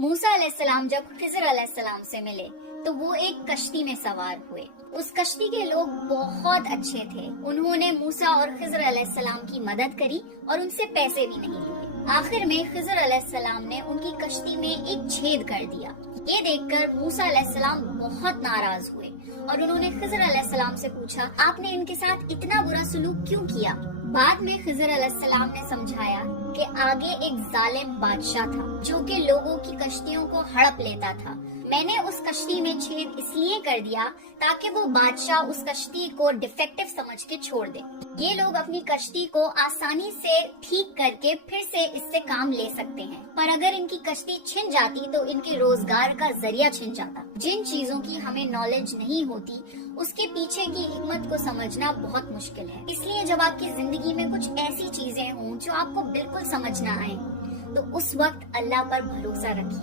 موسیٰ علیہ السلام جب خضر علیہ السلام سے ملے تو وہ ایک کشتی میں سوار ہوئے. اس کشتی کے لوگ بہت اچھے تھے. انہوں نے موسیٰ اور خضر علیہ السلام کی مدد کری اور ان سے پیسے بھی نہیں لیے. آخر میں خضر علیہ السلام نے ان کی کشتی میں ایک چھید کر دیا. یہ دیکھ کر موسیٰ علیہ السلام بہت ناراض ہوئے اور انہوں نے خضر علیہ السلام سے پوچھا, آپ نے ان کے ساتھ اتنا برا سلوک کیوں کیا؟ بعد میں خضر علیہ السلام نے سمجھایا کہ آگے ایک ظالم بادشاہ تھا جو کہ لوگوں کی کشتیوں کو ہڑپ لیتا تھا. میں نے اس کشتی میں چھید اس لیے کر دیا تاکہ وہ بادشاہ اس کشتی کو ڈیفیکٹو سمجھ کے چھوڑ دے. یہ لوگ اپنی کشتی کو آسانی سے ٹھیک کر کے پھر سے اس سے کام لے سکتے ہیں, پر اگر ان کی کشتی چھن جاتی تو ان کے روزگار کا ذریعہ چھن جاتا. جن چیزوں کی ہمیں نالج نہیں ہوتی اس کے پیچھے کی حکمت کو سمجھنا بہت مشکل ہے. اس لیے جب آپ کی زندگی میں کچھ ایسی چیزیں ہوں جو آپ کو بالکل سمجھ نہ آئیں تو اس وقت اللہ پر بھروسہ رکھیے.